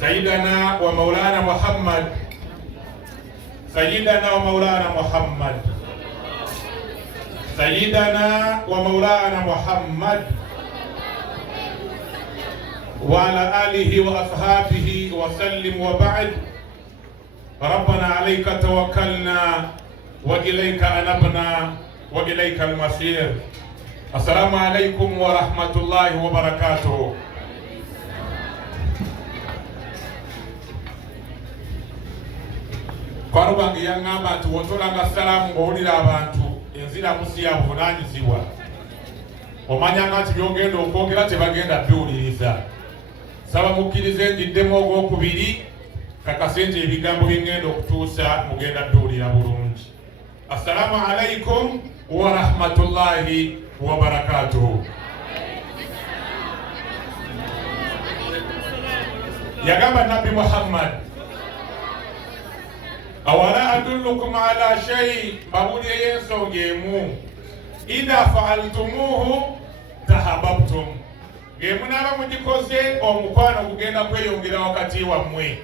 سيدنا ومولانا محمد سيدنا ومولانا محمد سيدنا ومولانا محمد وعلى آله وأصحابه وسلم. وبعد، ربنا عليك توكلنا وإليك أنبنا وإليك المصير. السلام عليكم ورحمة الله وبركاته. Kwarubange yangamba nti wotolanga salamu ng'owulira abantu enzira musi ya buvunaanyizibwa, omanyanga nti byogenda okwogera tebagenda biwuliriza. Saba mukkirize njiddemu ogwokubiri, kakase nti ebigambo byengenda okutuusa mugenda biwulira bulungi. Assalamu alaikum wa rahmatullahi wa barakatuhu. Yagamba Nabi Muhammad, awala adullukum ala shay, babuli yensonga emu, idha fa'altumuhu tahabbtum. Gemunaba mugikoze omukwano gugenda kweyongera wakati wammwe.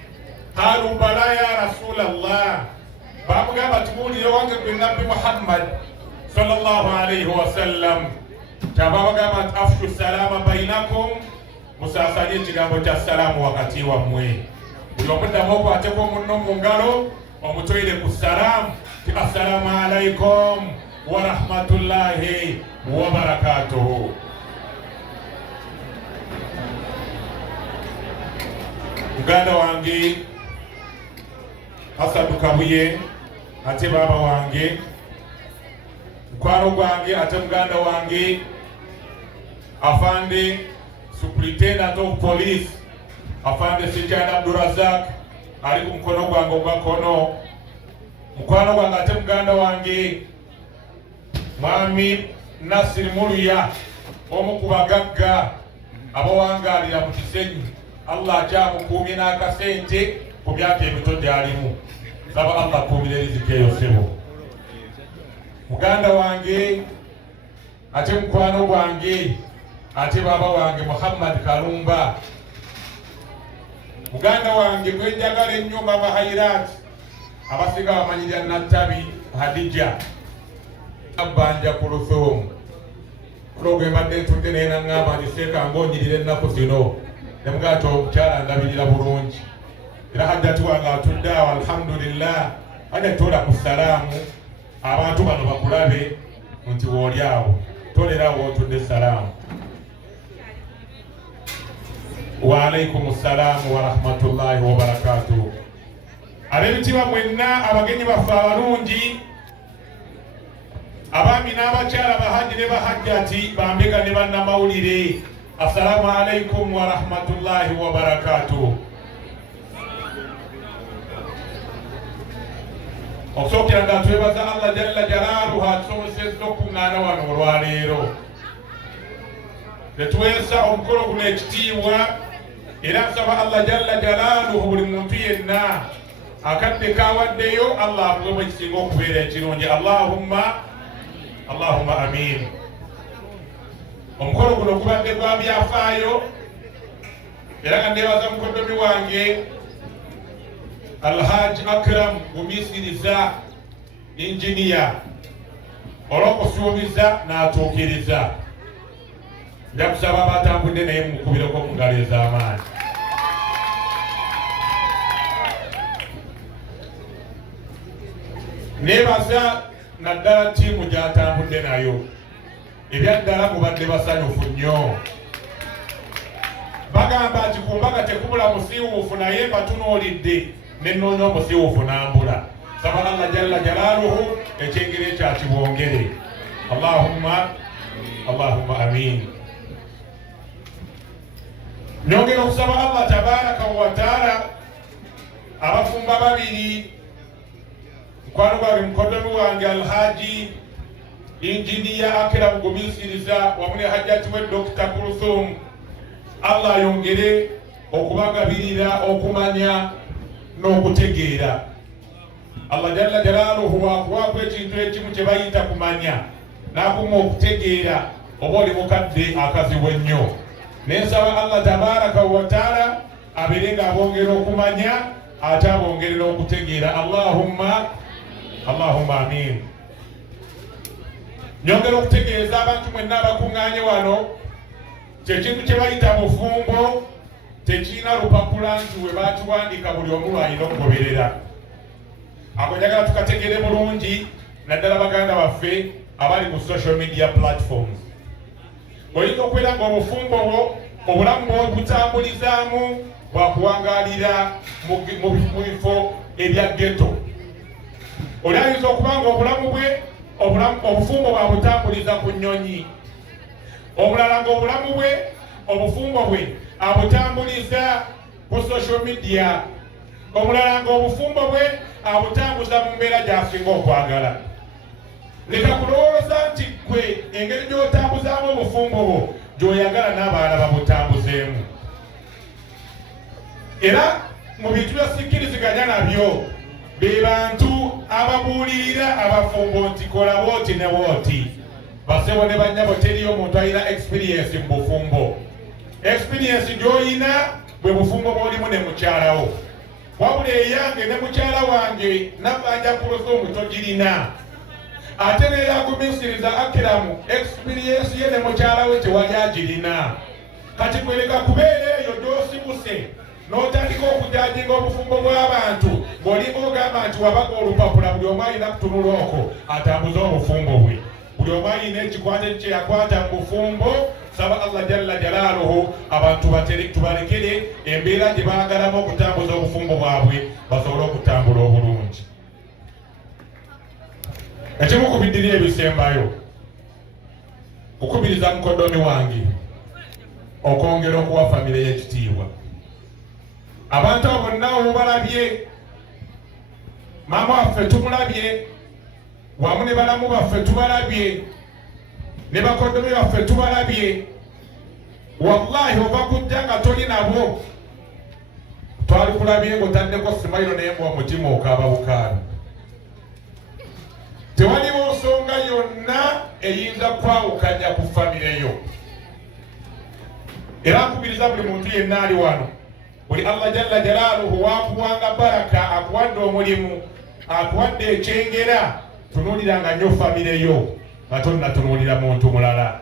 Qalu bala ya Rasulallah, bamugamba tubulire wange gwe Nabi Muhammad sallallahu alayhi wa sallam. Tababagamba nti afshu salama bainakum, musasanye ekigambo kya salaamu wakati wammwe. Buli omuddamu okwateko munno mu ngalo, omutoyire ku salaamu ti assalamu alaikum wa rahmatullahi wa barakatuhu. Muganda wange Asadu Kabuye, ate baba wange, mukwano gwange, ate muganda wange Afande Superintendent of Police, Afande Sijana Abdurazak, ali ku mukono gwange ogwakono. Mukwano gwange ate muganda wange Mwami Nasir Muluya, omu ku bagagga abawangalira mu Kisenyi. Allah akyamukuumye n'akasente ku myaka emito gy'alimu. Saba Allah akuumire riziki eyo sebo. Muganda wange ate mukwano gwange ate baba wange Muhammad Kalumba, muganda wange gwenjagala ennyo baba Hairat, abasinga bamanyirira Nattabi Hadija Hajjat Kuluthum. Kulo gwe mbadde ntudde naye naŋŋamba nti seeka ng'onyirira ennaku zino, ne mugati omukyala ndabirira bulungi. Era Hajjati wange atudde awo alhamdulillah, ate tola ku salaamu, abantu bano bakulabe nti wooli awo, tolera awo otudde salaamu. Wa alaikum salaamu wa rahmatullahi wa barakatuhu. Ab'ebitiibwa mwenna, abagenyi baffe abalungi, abaami n'abakyala, bahaji ne bahajjati, bambega ne bannamawulire, assalamu alaikum wa rahmatullahi wa barakatuhu. Okusookera nga twebaza Allah jalla jalaaluhu atusobozesezza okuŋŋaana wano olwaleero. Tetuweesa omukolo guno ekitiibwa, era nsaba Allah jalla jalaaluhu buli muntu yenna akadde kawaddeyo Allah amuwemu ekisinga okubeera ekirungi. Allahumma amin. Omukolo guno gubadde gwa byafaayo, era nga nneebaza mukoddomi wange Alhaji Akram gumisiriza injiniya olw'okusuubiza n'atuukiriza. Nja kusaba abatambudde naye mukubireko mu ngalo ez'amaanyi. Neebaza naddala ttiimu gy'atambudde nayo, ebyaddala mubadde basanyufu nnyo. Bagamba nti ku mbaga tekubula musiiwuufu, naye mbatunuulidde ne nnoonya omusiiwuufu n'ambula. Saba Allah jalla jalaaluhu ekyengeri ekyakibwongere. Allahumma amin. Nyongera okusaba Allah tabaraka wa taala abafumba babiri, mukwano gwange mukoddomi wange Alhaji Injiniya Akram gumisiriza wamu ne Hajjati we Dr. Kuluthum, Allah ayongere okubagabirira okumanya n'okutegeera. Allah jalla jalaaluhu wakuwaako ekintu ekimu kye bayita kumanya, n'akuma okutegeera oba oli mukadde akazibu ennyo. Nensaba Allah tabaraka wa taala aberenga abongera okumanya ate abongerera okutegeera. Allahumma amin. Nyongera okutegeeza abantu mwenna abakuŋŋaanye wano, kyekintu kye bayita bufumbo tekiina lupapula nti we bakiwandiika buli omu lwalina okugoberera. Ako njagala tukategere bulungi, naddala baganda baffe abali ku social media platforms. Oyinza okubeera ng'obufumbo bwo obulamu bw'obutambulizaamu bwakuwangalira mu bifo ebya ghetto. Oli ayinza okuba nga obufumbo bwabutambuliza ku nnyonyi, omulala ng'obulamu bwe obufumbo bwe abutambuliza ku social media, omulala ng'obufumbo bwe abutambuza mu mbeera gy'asinga okwagala. Leka kulowooza nti gwe engeri gy'otambuzaamu obufumbo bwo gy'oyagala n'abalala babutambuzeemu. Era mu bintu byasikkiriziganya nabyo be bantu ababuulirira abafumbo nti kola bwoti ne bwoti. Basebo ne bannyabo teriyo omuntu alina experience mu bufumbo. Experience gy'olina bwe bufumbo bw'olimu ne mukyalawo. Wabula eyange ne mukyala wange Hajjat Kuluthum togirina. Ate neyagumisiriza Akiramu experience ye ne mukyala we tewali agirina. Kati kwereka kubeera eyo gy'osibuse n'otandika okujajinga obufumbo bw'abantu ng'olinga ogamba nti wabaga olupapula buli omu alina kutunula okwo atambuze obufumbo bwe. Buli omu alina ekikwate kye yakwata mu bufumbo. Saba Allah jalla jalaaluhu abantu tubalekere embeera gye baagalamu okutambuza obufumbo bwabwe basobole okutambula obulungi. Ekimu ku biddiri ebisembayo okukubiriza mukoddomi wange okwongera okuwa famire y'ekitiibwa. Abantu abo bonna obalabye, maama waffe tumulabye, wamu ne balamu baffe tubalabye, ne bakoddomi baffe tubalabye. Wallahi ova kujja nga toli nabo twali kulabye ng'otaddeko simayiro naye ng'omutima okaaba bukaaba. Tewaliwo nsonga yonna eyinza kwawukanya ku famire yo. Era nkubiriza buli muntu yenna ali wano, buli Allah jalla jalaaluhu waakuwanga baraka, akuwadde omulimu, akuwadde ekyengera, tunuuliranga nnyo famire yo nga tonnatunuulira muntu mulala.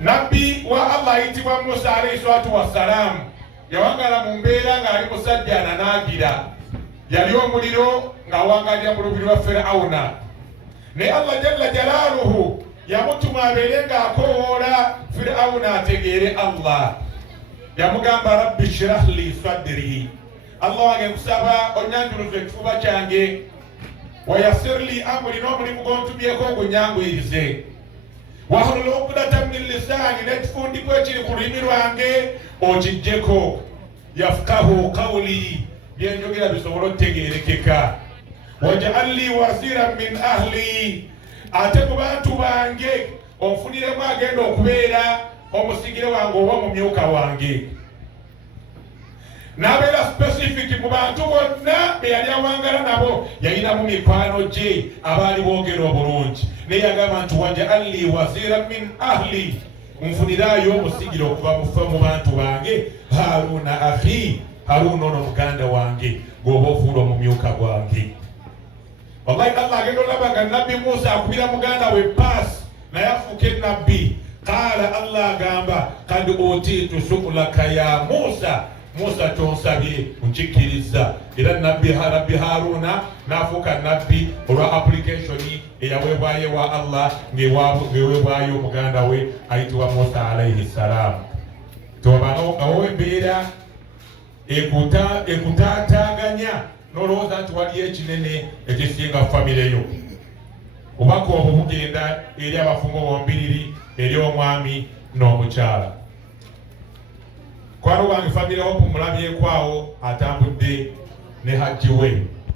Nabbi wa Allah ayitibwa Musa alayhi salatu wassalamu yawangala mu mbeera ng'ali musajja ananaagira. Yali omuliro ng'awangalira mu lubiri lwa Firawuna. Naye Allah jalla jalaaluhu yamutuma abeere ng'akoowoola Firawuna ategeere Allah. Yamugamba rabbi shrah li sadri, Allah wange nkusaba onnyanjuluze ekifuba kyange, wayassir li amri, n'omulimu gw'ontubyeko ogunyanguyirize, wahlul uqdatan min lisaani, n'ekifundiko ekiri ku lulimi lwange okiggyeko, yafqahu qawli, byenjogera bisobole okutegeerekeka, waj'al li waziran min ahli, ate mu bantu bange onfuniremu agenda okubeera omusigire wange oba omumyuka wange. N'abeera specific mu bantu bonna be yali awangala nabo, yalinamu mikwano gye abaali boogera obulungi, naye yagamba nti waj'al li waziran min ahli, nfuniraayo omusigire okuva mu bantu bange, Haruna akhi, Haruna ono muganda wange gw'oba ofuula omumyuka gwange. Wallahi Allah agenda olaba nga nabbi Musa akubira muganda we paasi naye afuuka ennabbi. Qala Allah agamba kad utitu su'laka ya Musa, Musa tonsabye nkikkiriza. Era nabbi Haruna n'afuuka nabbi olwa application eyaweebwayo wa Allah ng'eweebwayo muganda we ayitibwa Musa alayhi salam. Tobano awo embeera ekutaataaganya n'olowooza nti waliyo ekinene ekisinga famire yo. Obubaka obwo bugenda eri abafumbo bombiriri, eri omwami n'omukyala. Kwalo wange famire Hope mulabyekwawo atambudde ne hajji we.